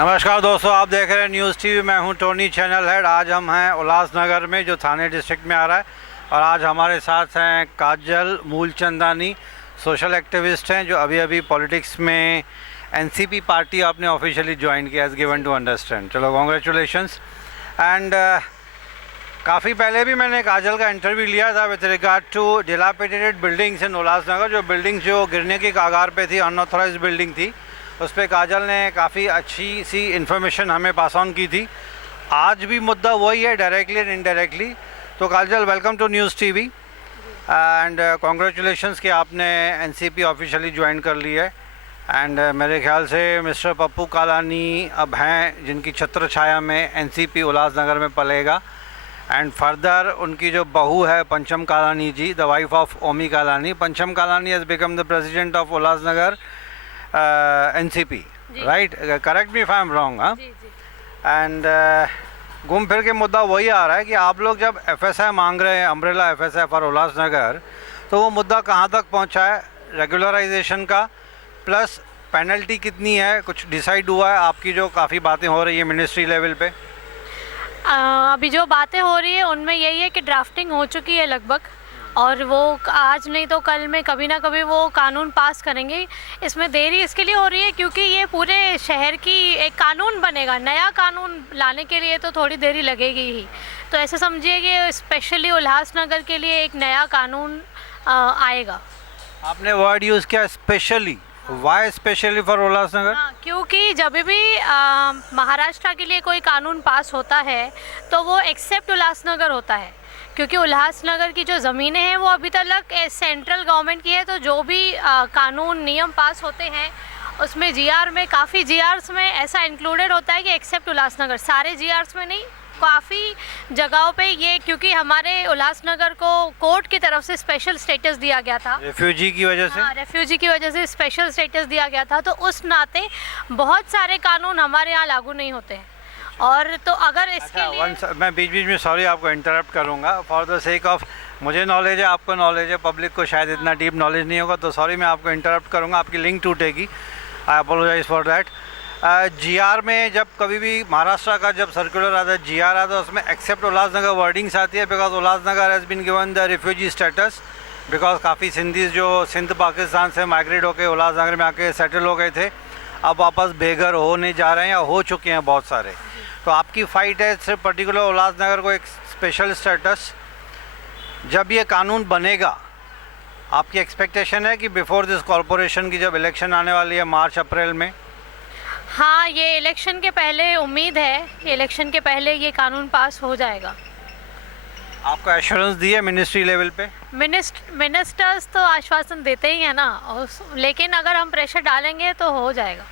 नमस्कार दोस्तों, आप देख रहे हैं न्यूज़ टीवी। मैं हूं टोनी, चैनल हेड। आज हम हैं उल्लासनगर में, जो थाने डिस्ट्रिक्ट में आ रहा है, और आज हमारे साथ हैं काजल मूलचंदानी, सोशल एक्टिविस्ट हैं, जो अभी अभी पॉलिटिक्स में एनसीपी पार्टी आपने ऑफिशियली ज्वाइन किया, एज गिवन टू अंडरस्टैंड। चलो, कॉन्ग्रेचुलेशंस। एंड काफ़ी पहले भी मैंने काजल का इंटरव्यू लिया था with regard to dilapidated buildings in Ulhasnagar. जो बिल्डिंग्स जो गिरने की कगार पे थी, अनऑथराइज्ड बिल्डिंग थी, उस पर काजल ने काफ़ी अच्छी सी इन्फॉर्मेशन हमें पास ऑन की थी। आज भी मुद्दा वही है, डायरेक्टली एंड इनडायरेक्टली। तो Kajal, welcome to news TV and congratulations कि आपने एनसीपी ऑफिशियली ज्वाइन कर ली है। एंड मेरे ख्याल से मिस्टर पप्पू कालानी अब हैं, जिनकी छत्र छाया में एनसीपी उल्लासनगर में पलेगा। एंड फर्दर उनकी जो बहू है पंचम कालानी जी, द वाइफ ऑफ ओमी कालानी, पंचम Kalani has become the president of Ulhasnagar NCP, right? Correct me if I am wrong. हाँ, एंड घूम फिर के मुद्दा वही आ रहा है कि आप लोग जब एफएसआई मांग रहे हैं, अम्ब्रेला एफएसआई फॉर उल्लासनगर, तो वो मुद्दा कहाँ तक पहुँचा है रेगुलराइजेशन का? प्लस पेनल्टी कितनी है, कुछ डिसाइड हुआ है? आपकी जो काफ़ी बातें हो रही है मिनिस्ट्री लेवल पे, अभी जो बातें हो रही है उनमें यही है कि ड्राफ्टिंग हो चुकी है लगभग, और वो आज नहीं तो कल में कभी ना कभी वो कानून पास करेंगे। इसमें देरी इसके लिए हो रही है क्योंकि ये पूरे शहर की एक कानून बनेगा, नया कानून लाने के लिए तो थोड़ी देरी लगेगी ही। तो ऐसे समझिए कि स्पेशली उल्लासनगर के लिए एक नया कानून आएगा। आपने वर्ड यूज़ किया specially. Why specially for Ulhasnagar? हाँ, क्योंकि जब भी महाराष्ट्र के लिए कोई कानून पास होता है तो वो एक्सेप्ट उल्लासनगर होता है, क्योंकि उल्लासनगर की जो ज़मीनें हैं वो अभी तक सेंट्रल गवर्नमेंट की है। तो जो भी कानून नियम पास होते हैं उसमें जीआर में, काफ़ी जीआर्स में ऐसा इंक्लूडेड होता है कि एक्सेप्ट उल्लासनगर। सारे जीआर्स में नहीं, काफ़ी जगहों पे ये, क्योंकि हमारे उल्लासनगर को कोर्ट की तरफ से स्पेशल स्टेटस दिया गया था रेफ्यूजी की वजह से। हाँ, रेफ्यूजी की वजह से स्पेशल स्टेटस दिया गया था। तो उस नाते बहुत सारे कानून हमारे यहाँ लागू नहीं होते हैं। और तो अगर इसके लिए मैं बीच बीच में सॉरी आपको इंटरप्ट करूँगा, फॉर द सेक ऑफ, मुझे नॉलेज है, आपको नॉलेज है, पब्लिक को शायद इतना डीप नॉलेज नहीं होगा, तो सॉरी मैं आपको इंटरप्ट करूँगा, आपकी लिंक टूटेगी, I apologise for that. GR में जब कभी भी महाराष्ट्र का जब सर्कुलर आता है, जीआर आता है, उसमें एक्सेप्ट उल्लासनगर वर्डिंग्स आती है, because Ulhasnagar has been given the refugee status, because काफ़ी सिंधीज जो सिंध पाकिस्तान से माइग्रेट होकर उल्लासनगर में आके सेटल हो गए थे, अब वापस बेघर होने जा रहे हैं या हो चुके हैं बहुत सारे। तो आपकी फ़ाइट है सिर्फ पर्टिकुलर उल्लासनगर को एक स्पेशल स्टेटस। जब ये कानून बनेगा, आपकी एक्सपेक्टेशन है कि बिफोर दिस कॉरपोरेशन की जब इलेक्शन आने वाली है मार्च अप्रैल में? हाँ, ये इलेक्शन के पहले उम्मीद है कि इलेक्शन के पहले ये कानून पास हो जाएगा। आपको एश्योरेंस दी है मिनिस्ट्री लेवल पे? मिनिस्टर्स तो आश्वासन देते ही हैं ना, लेकिन अगर हम प्रेशर डालेंगे तो हो जाएगा।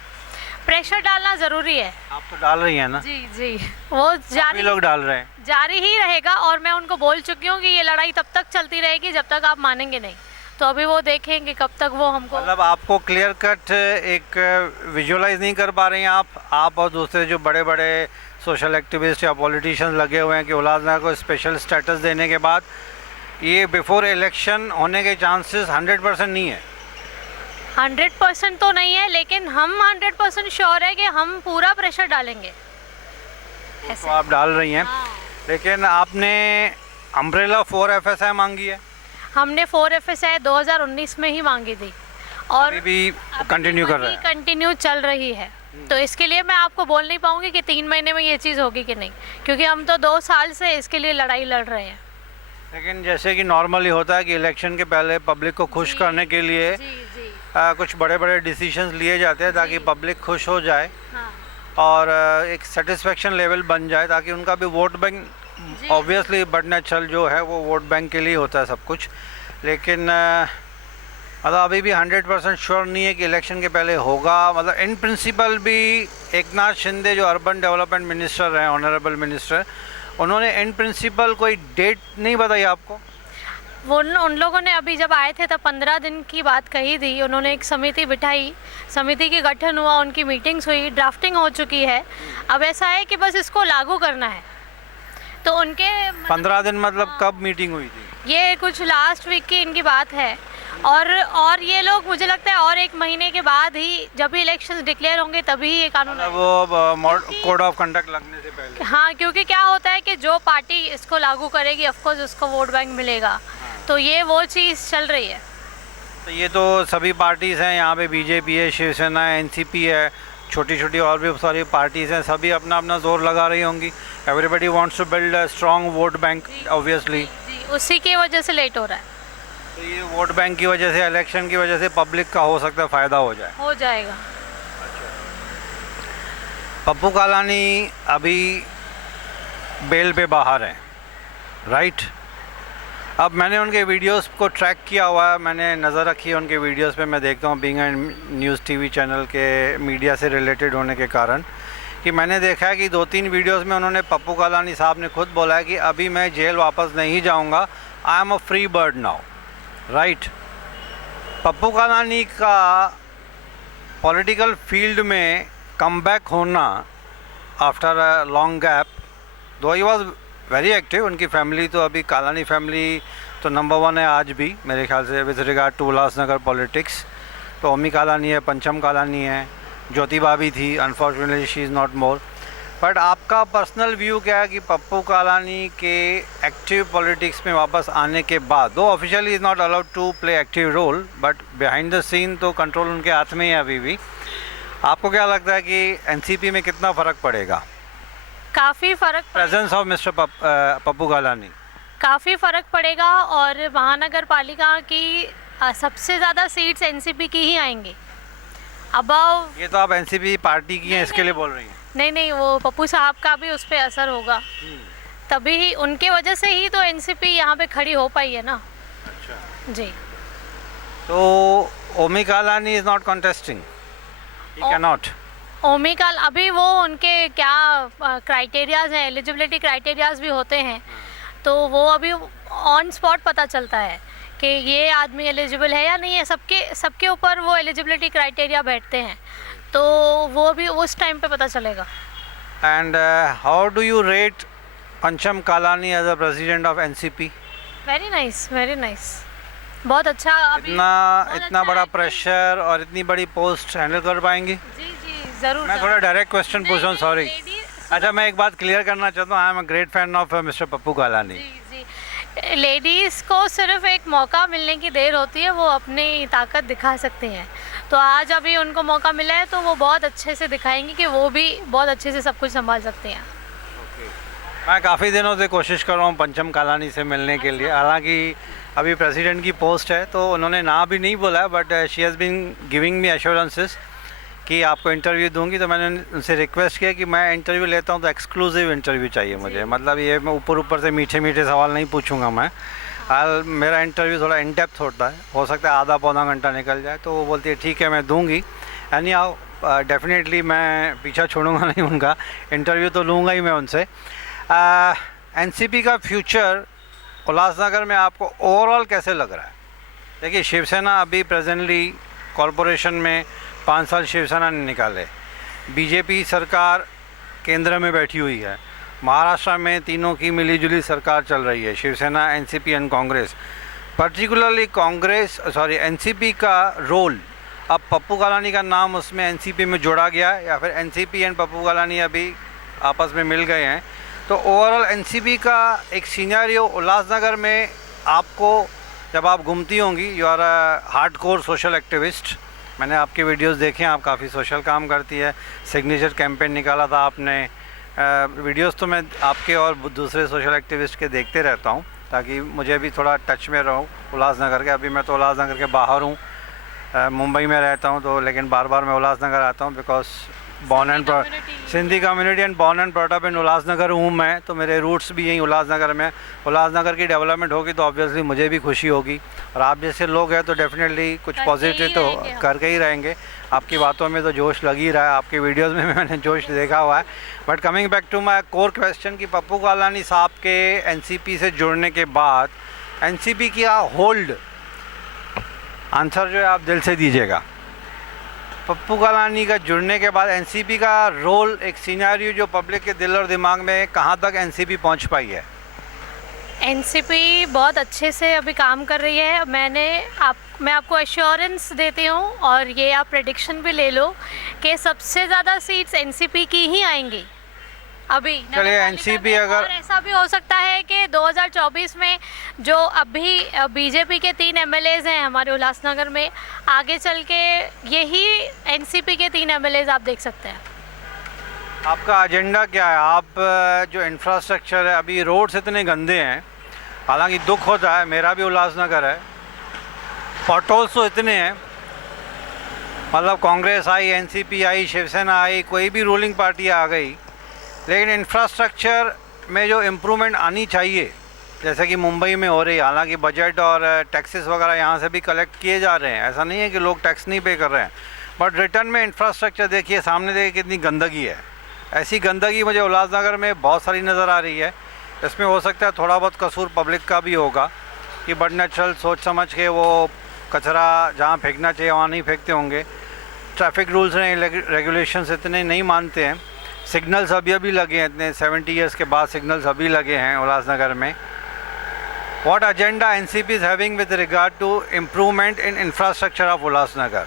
प्रेशर डालना ज़रूरी है। आप तो डाल रही हैं ना? जी जी, वो जारी लोग डाल रहे हैं, जारी ही रहेगा। और मैं उनको बोल चुकी हूँ कि ये लड़ाई तब तक चलती रहेगी जब तक आप मानेंगे नहीं। तो अभी वो देखेंगे कब तक वो हमको, मतलब आपको क्लियर कट एक विजुअलाइज नहीं कर पा रही हैं आप और दूसरे जो बड़े बड़े सोशल एक्टिविस्ट या पॉलिटिशियंस लगे हुए हैं कि उल्लासनगर को स्पेशल स्टेटस देने के बाद ये बिफोर इलेक्शन होने के चांसेस 100% नहीं है? 100% तो नहीं है, लेकिन हम 100% श्योर है कि हम पूरा प्रेशर डालेंगे। तो आप डाल रही हैं। हाँ। लेकिन आपने अम्ब्रेला 4 एफएसआई मांगी है? हमने 4 एफएसआई 2019 में ही मांगी थी, और अभी भी कंटिन्यू कर रहे हैं, कंटिन्यू चल रही है। तो इसके लिए मैं आपको बोल नहीं पाऊंगी कि 3 महीने में ये चीज़ होगी कि नहीं, क्योंकि हम तो 2 साल से इसके लिए लड़ाई लड़ रहे हैं। लेकिन जैसे कि नॉर्मली होता है कि इलेक्शन के पहले पब्लिक को खुश करने के लिए कुछ बड़े बड़े डिसीजंस लिए जाते हैं ताकि पब्लिक खुश हो जाए। हाँ। और एक सेटिस्फेक्शन लेवल बन जाए, ताकि उनका भी वोट बैंक, ऑब्वियसली बटना चल जो है वो वोट बैंक के लिए होता है सब कुछ। लेकिन मतलब अभी भी 100% श्योर नहीं है कि इलेक्शन के पहले होगा। मतलब इन प्रिंसिपल भी एकनाथ शिंदे जो अर्बन डेवलपमेंट मिनिस्टर हैं, ऑनरेबल मिनिस्टर, उन्होंने इन प्रिंसिपल कोई डेट नहीं बताई आपको? वो उन लोगों ने अभी जब आए थे तब 15 दिन की बात कही थी। उन्होंने एक समिति बिठाई, समिति की गठन हुआ, उनकी मीटिंग्स हुई, ड्राफ्टिंग हो चुकी है। अब ऐसा है कि बस इसको लागू करना है। तो उनके 15 दिन मतलब कब मीटिंग हुई थी? ये कुछ लास्ट वीक की इनकी बात है। और ये लोग मुझे लगता है और 1 महीने के बाद ही जब भी इलेक्शंस डिक्लेयर होंगे तभी ये कानून आएगा। वो कोड ऑफ कंडक्ट लगने से पहले। हाँ, क्योंकि क्या होता है कि जो पार्टी इसको लागू करेगी ऑफ कोर्स उसको वोट बैंक मिलेगा, तो ये वो चीज़ चल रही है। तो ये तो सभी पार्टीज़ हैं, यहाँ पे बीजेपी है, शिवसेना है, एनसीपी है, छोटी छोटी और भी सारी पार्टीज़ हैं, सभी अपना अपना जोर लगा रही होंगी। Everybody wants to build a strong vote bank obviously. जी, उसी की वजह से लेट हो रहा है। तो ये वोट बैंक की वजह से, इलेक्शन की वजह से पब्लिक का हो सकता है फ़ायदा हो जाए। हो जाएगा। पप्पू कालानी अभी बेल पे बाहर हैं, राइट? अब मैंने उनके वीडियोस को ट्रैक किया हुआ है, मैंने नज़र रखी है उनके वीडियोस पे। मैं देखता हूँ बीइंग न्यूज़ टीवी चैनल के मीडिया से रिलेटेड होने के कारण कि मैंने देखा है कि 2-3 वीडियोस में उन्होंने, पप्पू कालानी साहब ने खुद बोला है कि अभी मैं जेल वापस नहीं जाऊँगा, आई am a free bird now, right? Pappu Kalani का पॉलिटिकल फील्ड में कमबैक होना आफ्टर अ लॉन्ग गैप, दो ही वॉज वेरी एक्टिव। उनकी फैमिली तो अभी, कालानी फैमिली तो नंबर 1 है आज भी मेरे ख्याल से with regard to Ulhasnagar politics. तो ओमी कालानी है, पंचम कालानी है, ज्योतिबा भी थी, unfortunately she is not more. But आपका पर्सनल व्यू क्या है कि पप्पू कालानी के एक्टिव पॉलिटिक्स में वापस आने के बाद, though officially is not allowed to play active role, but behind the scene तो कंट्रोल उनके हाथ में ही है अभी भी। आपको क्या लगता है कि एनसीपी में कितना फ़र्क पड़ेगा? काफ़ी फ़र्क presence of mister Pappu Kalani काफ़ी फ़र्क पड़ेगा। और महानगर पालिका की सबसे ज़्यादा सीट्स एनसीपी की ही आएंगी। अबव ये तो आप एनसीपी पार्टी की हैं इसके लिए बोल रही हैं? नहीं, वो पप्पू साहब का भी उस पर असर होगा, तभी ही उनके वजह से ही तो एनसीपी यहाँ पे खड़ी हो पाई है ना। अच्छा जी। तो ओमी Kalani is not contesting, he can not. Omi काल अभी वो उनके क्या क्राइटेरियाज हैं, एलिजिबिलिटी क्राइटेरियाज भी होते हैं, तो वो अभी ऑन स्पॉट पता चलता है कि ये आदमी एलिजिबल है या नहीं है। सबके ऊपर वो एलिजिबिलिटी क्राइटेरिया बैठते हैं, तो वो भी उस टाइम पे पता चलेगा। And how do you rate Pancham Kalani as a president of NCP? Very nice, very nice, बहुत अच्छा। अभी इतना अच्छा बड़ा है। प्रेशर और इतनी बड़ी पोस्ट हैंडल कर पाएंगे? जी, ज़रूर। मैं थोड़ा डायरेक्ट क्वेश्चन पूछ रहा हूँ, सॉरी। अच्छा, मैं एक बात क्लियर करना चाहता हूँ, I am a great fan of mister Pappu Kalani. जी, लेडीज़ को सिर्फ एक मौका मिलने की देर होती है, वो अपनी ताकत दिखा सकती हैं। तो आज अभी उनको मौका मिला है तो वो बहुत अच्छे से दिखाएंगी कि वो भी बहुत अच्छे से सब कुछ संभाल सकती हैं। मैं काफ़ी दिनों से कोशिश कर रहा हूँ पंचम कालानी से मिलने के लिए, हालांकि अभी प्रेसिडेंट की पोस्ट है तो उन्होंने ना भी नहीं बोला है, but she has been giving me assurances कि आपको इंटरव्यू दूंगी। तो मैंने उनसे रिक्वेस्ट किया कि मैं इंटरव्यू लेता हूँ तो एक्सक्लूसिव इंटरव्यू चाहिए मुझे, मतलब ये मैं ऊपर से मीठे सवाल नहीं पूछूंगा मैं। मेरा इंटरव्यू थोड़ा इन डेप्थ होता है, हो सकता है आधा पौना घंटा निकल जाए। तो वो बोलती है ठीक है मैं दूंगी, यानी आओ डेफिनेटली मैं पीछा छोड़ूंगा नहीं उनका, इंटरव्यू तो लूँगा ही मैं उनसे। एनसीपी का फ्यूचर उल्लासनगर में आपको ओवरऑल कैसे लग रहा है? देखिए, शिवसेना अभी प्रेजेंटली कॉरपोरेशन में 5 साल शिवसेना ने निकाले, बीजेपी सरकार केंद्र में बैठी हुई है, महाराष्ट्र में तीनों की मिलीजुली सरकार चल रही है, Shiv Sena, NCP and Congress. Particularly NCP का रोल, अब पप्पू कालानी का नाम उसमें एनसीपी में जोड़ा गया है या फिर एनसीपी एंड पप्पू कालानी अभी आपस में मिल गए हैं, तो ओवरऑल एनसीपी का एक सिनेरियो उल्लासनगर में आपको, जब आप घूमती होंगी, you are a hardcore social activist, मैंने आपके वीडियोस देखे हैं, आप काफ़ी सोशल काम करती है, सिग्नेचर कैंपेन निकाला था आपने, वीडियोस तो मैं आपके और दूसरे सोशल एक्टिविस्ट के देखते रहता हूँ ताकि मुझे भी थोड़ा टच में रहूँ उल्लासनगर के। अभी मैं तो उल्लासनगर के बाहर हूँ, मुंबई में रहता हूँ, तो लेकिन बार बार मैं उल्लासनगर आता हूँ because Sindhi community and born and brought up in Ulhasnagar हूँ मैं, तो मेरे रूट्स भी यहीं उल्लासनगर में। उल्लासनगर की डेवलपमेंट होगी तो ऑब्वियसली मुझे भी खुशी होगी, और आप जैसे लोग हैं तो डेफिनेटली कुछ पॉजिटिव तो करके ही रहेंगे। आपकी बातों में तो जोश लग ही रहा है, आपकी वीडियोस में मैंने जोश देखा हुआ है। But coming back to my core question कि पप्पू कालानी साहब के एनसीपी से जुड़ने के बाद एनसीपी की होल्ड, आंसर जो है आप दिल से दीजिएगा, पप्पू कालानी का जुड़ने के बाद एनसीपी का रोल, एक सिनेरियो जो पब्लिक के दिल और दिमाग में, कहाँ तक एनसीपी पहुँच पाई है? एनसीपी बहुत अच्छे से अभी काम कर रही है। मैं आपको एश्योरेंस देती हूँ और ये आप प्रेडिक्शन भी ले लो कि सबसे ज़्यादा सीट्स एनसीपी की ही आएंगी अभी। चलिए, नगरपालिका एनसीपी में। अगर और ऐसा भी हो सकता है कि 2024 में जो अभी बीजेपी के 3 एमएलएज हैं हमारे उल्लासनगर में, आगे चल के यही एनसीपी के 3 एमएलएज आप देख सकते हैं। आपका एजेंडा क्या है? आप जो इंफ्रास्ट्रक्चर है, अभी रोड्स इतने गंदे हैं, हालांकि दुख होता है, मेरा भी उल्लासनगर है, पॉटहोल्स तो इतने हैं, मतलब कांग्रेस आई, एनसीपी आई, शिवसेना आई, कोई भी रूलिंग पार्टी आ गई, लेकिन इंफ्रास्ट्रक्चर में जो इम्प्रूवमेंट आनी चाहिए, जैसे कि मुंबई में हो रही है, हालांकि बजट और टैक्सेस वगैरह यहाँ से भी कलेक्ट किए जा रहे हैं, ऐसा नहीं है कि लोग टैक्स नहीं पे कर रहे हैं, बट रिटर्न में इंफ्रास्ट्रक्चर देखिए, सामने देखिए कितनी गंदगी है। ऐसी गंदगी मुझे उल्लासनगर में बहुत सारी नज़र आ रही है। इसमें हो सकता है थोड़ा बहुत कसूर पब्लिक का भी होगा कि बड़ नेचुरल सोच समझ के वो कचरा जहाँ फेंकना चाहिए वहाँ नहीं फेंकते होंगे। ट्रैफिक रूल्स एंड रेगुलेशंस इतने नहीं मानते हैं। सिग्नल्स अभी लगे हैं, इतने 70 ईयर्स के बाद सिग्नल्स अभी लगे हैं उल्लासनगर में। What agenda NCP is having with regard to improvement in infrastructure of Ulhasnagar?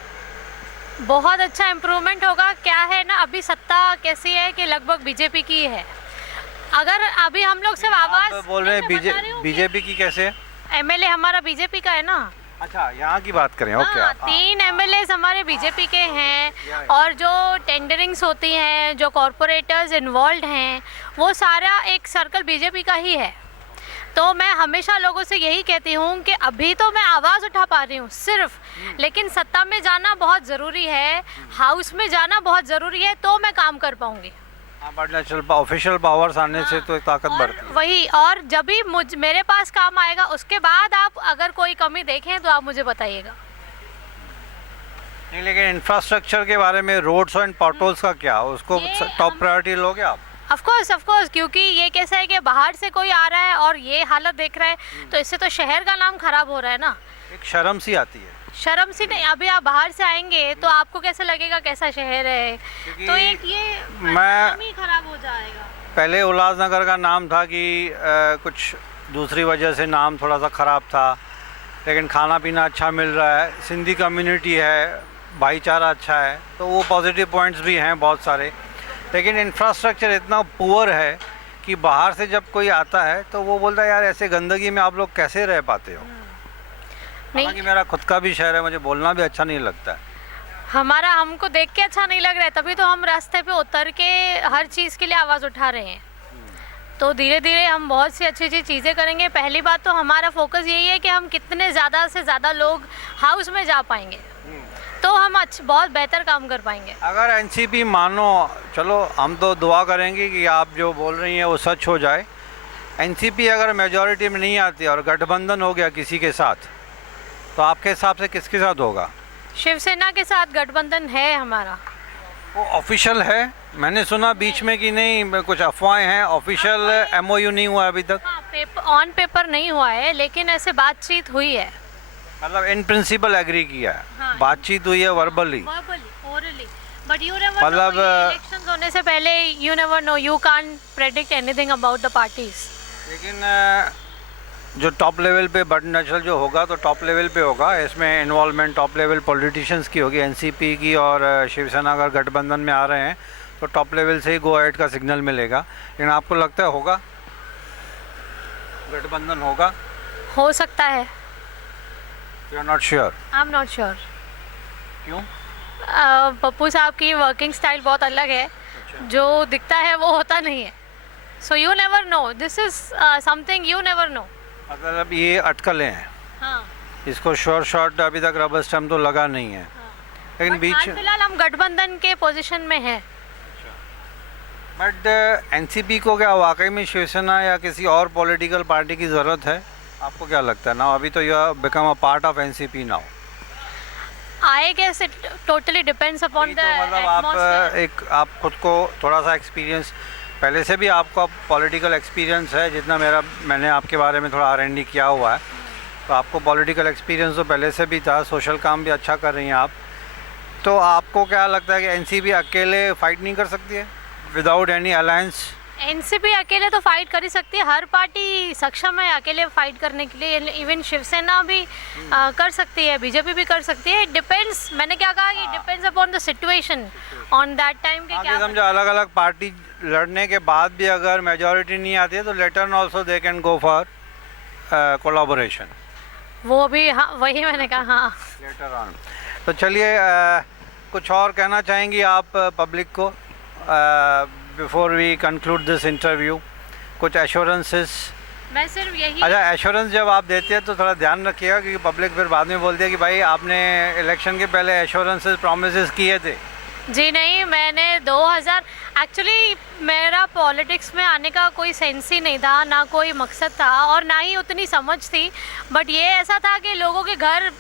बहुत अच्छा इम्प्रूवमेंट होगा। क्या है ना, अभी सत्ता कैसी है कि लगभग बीजेपी की है। अगर अभी हम लोग सिर्फ आवाज़ बोल रहे हैं बीजेपी की कैसे? एमएलए हमारा बीजेपी का है ना। अच्छा, यहाँ की बात करें, ओके। हाँ, 3 एमएलए हमारे बीजेपी के हैं और जो टेंडरिंग्स होती हैं, जो कॉरपोरेटर्स इन्वॉल्व हैं, वो सारा एक सर्कल बीजेपी का ही है। तो मैं हमेशा लोगों से यही कहती हूँ कि अभी तो मैं आवाज़ उठा पा रही हूँ सिर्फ, लेकिन सत्ता में जाना बहुत ज़रूरी है, हाउस में जाना बहुत ज़रूरी है, तो मैं काम कर पाऊँगी। ऑफिशियल पावर्स आने से तो ताकत बढ़ती है। वही, और जब भी मेरे पास काम आएगा उसके बाद आप अगर कोई कमी देखें तो आप मुझे बताइएगा। नहीं, लेकिन इंफ्रास्ट्रक्चर के बारे में, रोड्स एंड पॉटहोल्स का क्या, उसको टॉप प्रायोरिटी लोगे आप? ऑफ कोर्स, क्योंकि ये कैसा है कि बाहर से कोई आ रहा है और ये हालत देख रहा है, तो इससे तो शहर का नाम खराब हो रहा है ना। एक शर्म सी आती है। शर्म सी नहीं, अभी आप बाहर से आएंगे तो आपको कैसे लगेगा कैसा शहर है, तो एक ये नाम ही खराब हो जाएगा। पहले उल्लासनगर का नाम था कि कुछ दूसरी वजह से नाम थोड़ा सा ख़राब था, लेकिन खाना पीना अच्छा मिल रहा है, सिंधी कम्युनिटी है, भाईचारा अच्छा है, तो वो पॉजिटिव पॉइंट्स भी हैं बहुत सारे। लेकिन इंफ्रास्ट्रक्चर इतना पुअर है कि बाहर से जब कोई आता है तो वो बोलता है यार ऐसे गंदगी में आप लोग कैसे रह पाते हो। हालांकि मेरा खुद का भी शहर है, मुझे बोलना भी अच्छा नहीं लगता है। हमको देख के अच्छा नहीं लग रहा है, तभी तो हम रास्ते पे उतर के हर चीज़ के लिए आवाज़ उठा रहे हैं। तो धीरे धीरे हम बहुत सी अच्छी अच्छी चीज़ें करेंगे। पहली बात तो हमारा फोकस यही है कि हम कितने ज़्यादा से ज़्यादा लोग हाउस में जा पाएंगे, तो हम बहुत बेहतर काम कर पाएंगे। अगर एनसीपी मानो, चलो हम तो दुआ करेंगे कि आप जो बोल रही हैं वो सच हो जाए, एनसीपी अगर मेजॉरिटी में नहीं आती और गठबंधन हो गया किसी के साथ, तो आपके हिसाब से किसके साथ होगा? शिवसेना के साथ गठबंधन है हमारा। वो ऑफिशियल है? मैंने सुना बीच में कि नहीं, कुछ अफवाहें हैं, ऑफिशियल एमओयू नहीं हुआ अभी तक। ऑन पेपर नहीं हुआ है, लेकिन ऐसे बातचीत हुई है, मतलब इन प्रिंसिपल एग्री किया है। हाँ, बातचीत हुई है verbally, orally, but you never मतलब इलेक्शंस होने से पहले you never know, you can't predict anything about the parties. लेकिन जो टॉप लेवल पे बट नेचुरल जो होगा तो टॉप लेवल पे होगा, इसमें इन्वॉल्वमेंट टॉप लेवल पॉलिटिशियंस की होगी। एनसीपी की और शिवसेना अगर गठबंधन में आ रहे हैं तो टॉप लेवल से ही गो अहेड का सिग्नल मिलेगा। लेकिन आपको लगता है होगा, गठबंधन होगा? हो सकता है। You are not sure? I am not sure. क्यों? पप्पू साहब की वर्किंग स्टाइल बहुत अलग है। जो दिखता है वो होता नहीं है, so you never know, this is something you never know. मतलब ये अटकलें हैं। हाँ, इसको शॉर्ट अभी तक रबर स्टैम्प तो लगा नहीं है। हाँ। लेकिन बीच फिलहाल हम गठबंधन के पोजीशन में हैं। बट एनसीपी को क्या वाकई में शिवसेना या किसी और पॉलिटिकल पार्टी की ज़रूरत है? आपको क्या लगता है? ना अभी तो you have become a part of NCP now. I guess it totally depends upon the मतलब आप खुद को थोड़ा सा एक्सपीरियंस, पहले से भी आपका पॉलिटिकल एक्सपीरियंस है, जितना मैंने आपके बारे में थोड़ा R&D किया हुआ है, तो आपको पॉलिटिकल एक्सपीरियंस तो पहले से भी था, सोशल काम भी अच्छा कर रही हैं आप। तो आपको क्या लगता है कि एनसीपी अकेले फाइट नहीं कर सकती है विदाउट एनी अलायंस? एनसीपी अकेले तो फाइट कर ही सकती है, हर पार्टी सक्षम है अकेले फाइट करने के लिए। इवन शिवसेना भी कर सकती है, बीजेपी भी कर सकती है। डिपेंड्स, मैंने क्या कहा कि depends upon the situation on that time के क्या समझो अलग अलग पार्टी लड़ने के बाद भी अगर मेजोरिटी नहीं आती है तो later on also they can go for collaboration. वो भी, हाँ वही मैंने कहा, हाँ लेटर ऑन। तो चलिए कुछ और कहना चाहेंगी आप पब्लिक को before we conclude this interview? कुछ एश्योरेंसेस? मैं सिर्फ यही, अच्छा, एश्योरेंस जब आप देते हैं तो थोड़ा ध्यान रखिएगा क्योंकि पब्लिक फिर बाद में बोलती है कि भाई आपने इलेक्शन के पहले एश्योरेंसेस प्रॉमिसेस किए थे। जी नहीं, मैंने 2000 एक्चुअली मेरा पॉलिटिक्स में आने का कोई सेंस ही नहीं था, ना कोई मकसद था और ना ही उतनी समझ थी। बट ये ऐसा था कि लोगों के घर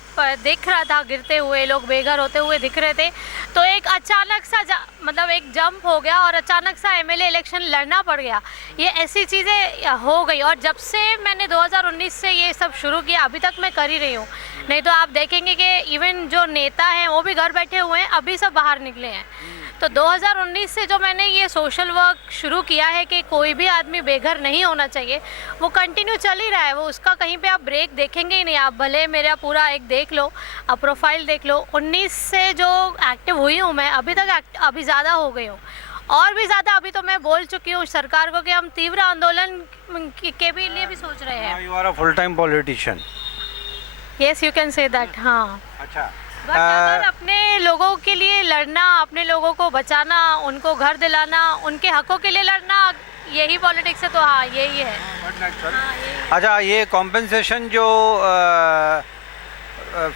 दिख रहा था गिरते हुए, लोग बेघर होते हुए दिख रहे थे, तो एक अचानक सा मतलब एक जंप हो गया और अचानक सा एमएलए इलेक्शन लड़ना पड़ गया। ये ऐसी चीज़ें हो गई और जब से मैंने 2019 से ये सब शुरू किया अभी तक मैं कर ही रही हूँ। नहीं तो आप देखेंगे कि इवन जो नेता हैं वो भी घर बैठे हुए हैं, अभी सब बाहर निकले हैं। तो 2019 से जो मैंने ये सोशल वर्क शुरू किया है कि कोई भी आदमी बेघर नहीं होना चाहिए, वो कंटिन्यू चल ही रहा है। वो उसका कहीं पे आप ब्रेक देखेंगे ही नहीं। आप भले मेरा पूरा एक देख लो, आप प्रोफाइल देख लो, 19 से जो एक्टिव हुई हूँ मैं अभी तक अभी ज़्यादा हो गई हूँ और भी ज़्यादा। अभी तो मैं बोल चुकी हूँ सरकार को कि हम तीव्र आंदोलन के भी लिए भी सोच रहे हैं। You are a full time politician. Yes, you can say that. हाँ, अच्छा, बट अगर अपने लोगों के लिए लड़ना, अपने लोगों को बचाना, उनको घर दिलाना, उनके हकों के लिए लड़ना, यही पॉलिटिक्स है, तो हाँ यही है। हाँ, यही। अच्छा, ये कॉम्पेंसेशन जो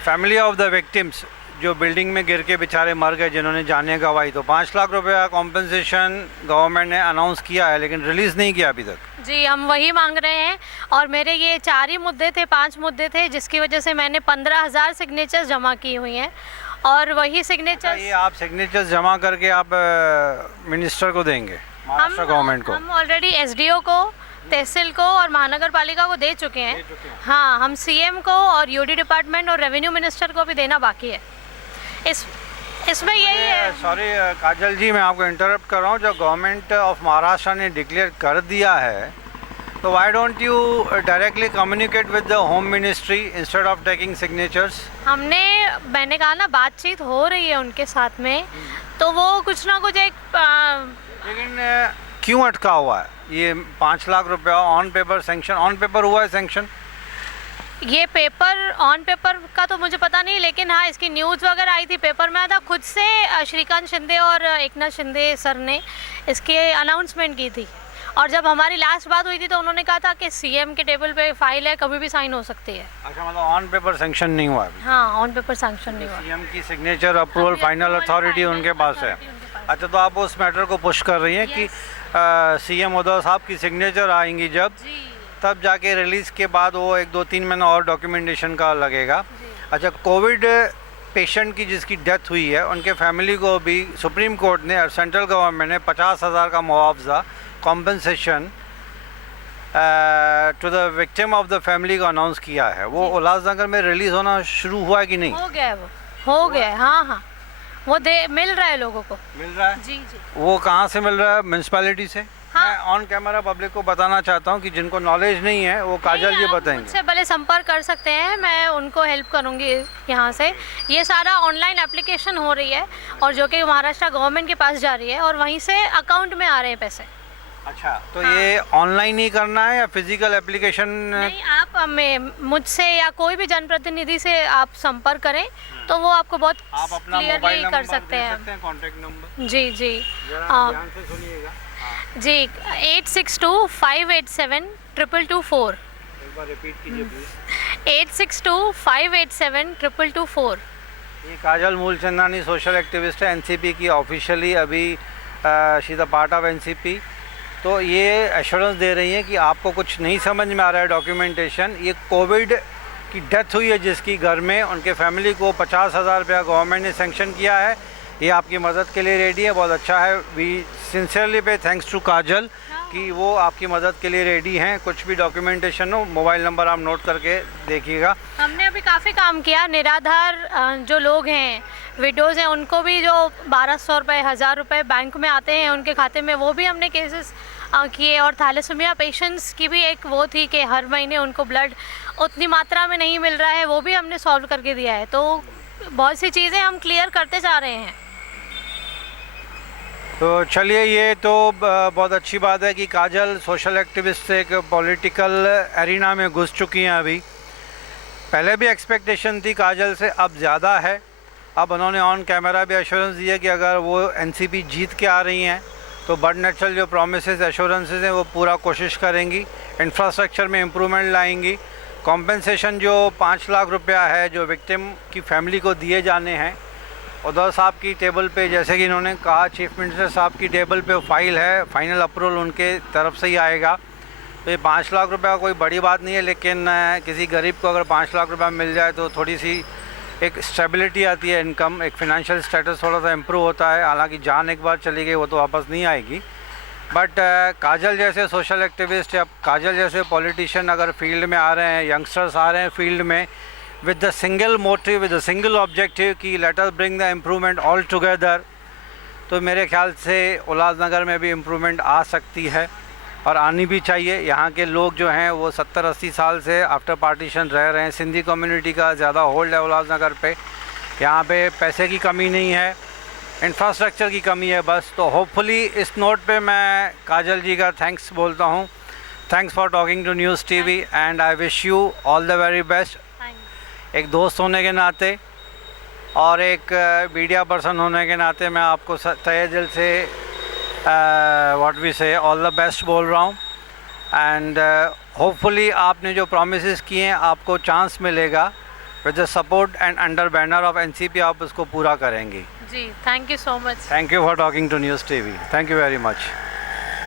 फैमिली ऑफ द विक्टिम्स जो बिल्डिंग में गिर के बेचारे मर गए, जिन्होंने जाने गंवाई, तो 5 लाख रुपए का कॉम्पेंसेशन गवर्नमेंट ने अनाउंस किया है लेकिन रिलीज़ नहीं किया अभी तक। जी, हम वही मांग रहे हैं और मेरे ये 4 ही मुद्दे थे, 5 मुद्दे थे, जिसकी वजह से मैंने 15,000 सिग्नेचर्स जमा की हुई हैं और वही सिग्नेचर्स ये आप सिग्नेचर्स जमा करके आप मिनिस्टर को देंगे, महाराष्ट्र गवर्नमेंट को? हम ऑलरेडी एसडीओ को, तहसील को और महानगर पालिका को दे चुके हैं। हाँ, हम सीएम को और यूडी डिपार्टमेंट और रेवेन्यू मिनिस्टर को भी देना बाकी है। इसमें यही है। सॉरी काजल जी, मैं आपको इंटरप्ट कर रहा हूँ। जो गवर्नमेंट ऑफ महाराष्ट्र ने डिक्लेयर कर दिया है तो why don't you directly communicate with the home ministry instead of taking signatures? मैंने कहा ना, बातचीत हो रही है उनके साथ में, तो वो कुछ ना कुछ एक लेकिन क्यों अटका हुआ है ये 5 लाख रुपया? On paper sanction, on paper हुआ है सेंक्शन? ये पेपर ऑन पेपर का तो मुझे पता नहीं, लेकिन हाँ इसकी न्यूज़ वगैरह आई थी, पेपर में आया था। खुद से श्रीकांत शिंदे और एकनाथ शिंदे सर ने इसकी अनाउंसमेंट की थी और जब हमारी लास्ट बात हुई थी तो उन्होंने कहा था कि सीएम के टेबल पे फाइल है, कभी भी साइन हो सकती है। अच्छा, मतलब ऑन पेपर सेंक्शन नहीं हुआ अभी? हाँ, ऑन पेपर सैंक्शन नहीं हुआ। सीएम की सिग्नेचर अप्रूवल फाइनल अथॉरिटी उनके पास है। अच्छा, तो आप उस मैटर को पुश कर रही हैं कि सीएम उद्धव साहब की सिग्नेचर आएंगी जब, तब जाके रिलीज़ के बाद वो 1, 2, 3 महीना और डॉक्यूमेंटेशन का लगेगा। अच्छा, कोविड पेशेंट की जिसकी डेथ हुई है उनके फैमिली को भी सुप्रीम कोर्ट ने और सेंट्रल गवर्नमेंट ने 50,000 का मुआवजा compensation to the victim of the family को अनाउंस किया है। वो उल्लासनगर में रिलीज़ होना शुरू हुआ है कि नहीं? हो गया है, वो हो गया है। हाँ हाँ, वो मिल रहा है लोगों को। मिल रहा है? जी जी। वो कहाँ से मिल रहा है? म्यूनसिपैलिटी से? हाँ। मैं ऑन कैमरा पब्लिक को बताना चाहता हूँ कि जिनको नॉलेज नहीं है वो काजल जी बताएंगे। मुझसे भले संपर्क कर सकते हैं, मैं उनको हेल्प करूँगी यहाँ से। ये सारा ऑनलाइन एप्लीकेशन हो रही है और जो कि महाराष्ट्र गवर्नमेंट के पास जा रही है और वहीं से अकाउंट में आ रहे हैं पैसे। अच्छा, तो ये ऑनलाइन ही करना है या फिजिकल एप्लीकेशन? नहीं, आप मुझसे या कोई भी जनप्रतिनिधि से आप संपर्क करें तो वो आपको बहुत आप अपना मोबाइल क्लियरली नंबर कर सकते हैं। Contact number? जी जी, ध्यान से सुनिएगा। जी, 8625872224। एक बार रिपीट कीजिए प्लीज। 8625872224। ये काजल मूलचंदानी सोशल एक्टिविस्ट है, एनसीपी की ऑफिशियली अभी she is a part of NCP. तो ये एश्योरेंस दे रही हैं कि आपको कुछ नहीं समझ में आ रहा है डॉक्यूमेंटेशन, ये कोविड की डेथ हुई है जिसकी घर में, उनके फैमिली को 50,000 रुपया गवर्नमेंट ने सेंक्शन किया है, ये आपकी मदद के लिए रेडी है। बहुत अच्छा है, वी सिंसियरली पे थैंक्स टू काजल कि वो आपकी मदद के लिए रेडी हैं। कुछ भी डॉक्यूमेंटेशन हो, मोबाइल नंबर आप नोट करके देखिएगा। हमने अभी काफ़ी काम किया। निराधार जो लोग हैं, विडोज़ हैं, उनको भी जो 1200 रुपये 1000 रुपये बैंक में आते हैं उनके खाते में, वो भी हमने केसेस किए, और थैलेसीमिया पेशेंट्स की भी एक वो थी कि हर महीने उनको ब्लड उतनी मात्रा में नहीं मिल रहा है, वो भी हमने सॉल्व करके दिया है। तो बहुत सी चीज़ें हम क्लियर करते जा रहे हैं। तो चलिए, ये तो बहुत अच्छी बात है कि काजल सोशल एक्टिविस्ट से एक पॉलिटिकल एरिना में घुस चुकी हैं। अभी पहले भी एक्सपेक्टेशन थी काजल से, अब ज़्यादा है। अब उन्होंने ऑन कैमरा भी एश्योरेंस दिया कि अगर वो एनसीपी जीत के आ रही हैं तो बड़ नेचुरल जो प्रोमिसेस एश्योरेंसेस हैं वो पूरा कोशिश करेंगी, इंफ्रास्ट्रक्चर में इम्प्रूवमेंट लाएंगी। कॉम्पेंसेशन जो 5 लाख रुपया है जो विक्टिम की फैमिली को दिए जाने हैं, उद्धव साहब की टेबल पे, जैसे कि इन्होंने कहा, चीफ मिनिस्टर साहब की टेबल पे फाइल है, फाइनल अप्रूवल उनके तरफ से ही आएगा। तो ये 5 लाख रुपया कोई बड़ी बात नहीं है, लेकिन किसी गरीब को अगर 5 लाख रुपया मिल जाए तो थोड़ी सी एक स्टेबिलिटी आती है, इनकम, एक फ़ाइनेंशियल स्टेटस थोड़ा सा इम्प्रूव होता है। हालांकि जान एक बार चली गई वो तो वापस नहीं आएगी। बट काजल जैसे सोशल एक्टिविस्ट या काजल जैसे पॉलिटिशियन अगर फील्ड में आ रहे हैं, यंगस्टर्स आ रहे हैं फील्ड में with the single motive, with the single objective कि let us bring the improvement all together, तो मेरे ख्याल से उल्लासनगर में भी इम्प्रूवमेंट आ सकती है और आनी भी चाहिए। यहाँ के लोग जो हैं वो 70-80 साल से आफ्टर पार्टीशन रह रहे हैं। सिंधी कम्युनिटी का ज़्यादा होल्ड है उल्लासनगर पे। यहाँ पे पैसे की कमी नहीं है, इंफ्रास्ट्रक्चर की कमी है बस। तो होपफुली इस नोट पे मैं काजल जी का थैंक्स बोलता हूँ। Thanks for talking to news TV and I wish you all the very best. एक दोस्त होने के नाते और एक मीडिया पर्सन होने के नाते मैं आपको तहे दिल से व्हाट वी से ऑल द बेस्ट बोल रहा हूँ। एंड होपफुली आपने जो प्रॉमिसेस किए हैं आपको चांस मिलेगा, with the support and under banner of NCP आप उसको पूरा करेंगी। जी, thank you so much. Thank you for talking to news TV. Thank you very much.